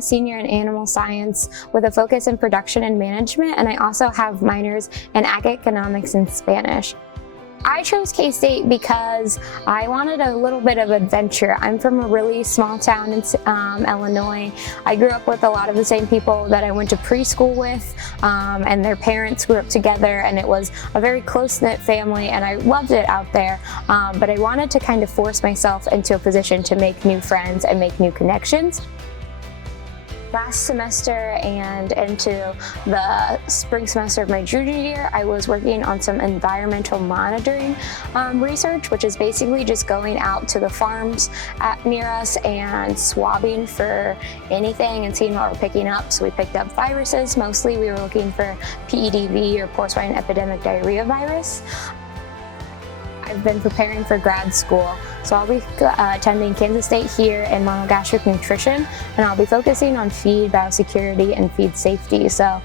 a senior in animal science with a focus in production and management, and I also have minors in ag economics and Spanish. I chose K-State because I wanted a little bit of adventure. I'm from a really small town in Illinois. I grew up with a lot of the same people that I went to preschool with, and their parents grew up together, and it was a very close-knit family, and I loved it out there. But I wanted to kind of force myself into a position to make new friends and make new connections. Last semester and into the spring semester of my junior year, I was working on some environmental monitoring research, which is basically just going out to the farms near us and swabbing for anything and seeing what we're picking up. So we picked up viruses. Mostly we were looking for PEDV, or porcine swine epidemic diarrhea virus. I've been preparing for grad school, so I'll be attending Kansas State here in monogastric nutrition, and I'll be focusing on feed biosecurity and feed safety. So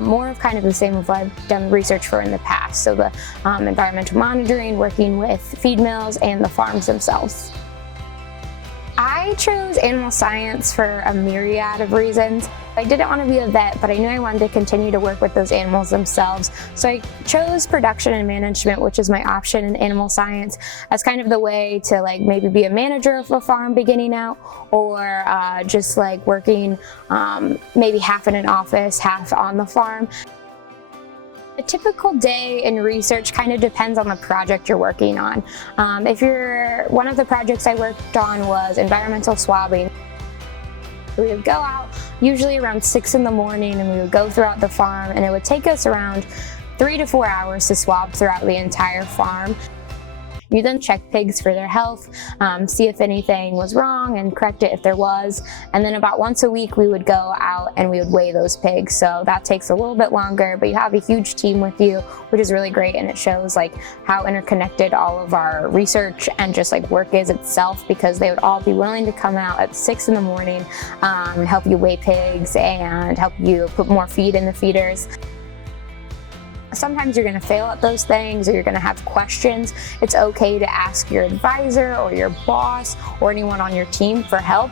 more of kind of the same of what I've done research for in the past. So the environmental monitoring, working with feed mills and the farms themselves. I chose animal science for a myriad of reasons. I didn't want to be a vet, but I knew I wanted to continue to work with those animals themselves. So I chose production and management, which is my option in animal science, as kind of the way to like maybe be a manager of a farm beginning out, or just like working maybe half in an office, half on the farm. A typical day in research kind of depends on the project you're working on. One of the projects I worked on was environmental swabbing. We would go out usually around 6 in the morning, and we would go throughout the farm, and it would take us around 3 to 4 hours to swab throughout the entire farm. You then check pigs for their health, see if anything was wrong and correct it if there was. And then about once a week we would go out and we would weigh those pigs. So that takes a little bit longer, but you have a huge team with you, which is really great. And it shows like how interconnected all of our research and just like work is itself, because they would all be willing to come out at 6 in the morning, help you weigh pigs and help you put more feed in the feeders. Sometimes you're going to fail at those things, or you're going to have questions. It's okay to ask your advisor or your boss or anyone on your team for help.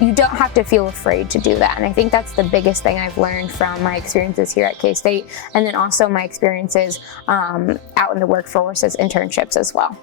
You don't have to feel afraid to do that. And I think that's the biggest thing I've learned from my experiences here at K-State, and then also my experiences out in the workforce as internships as well.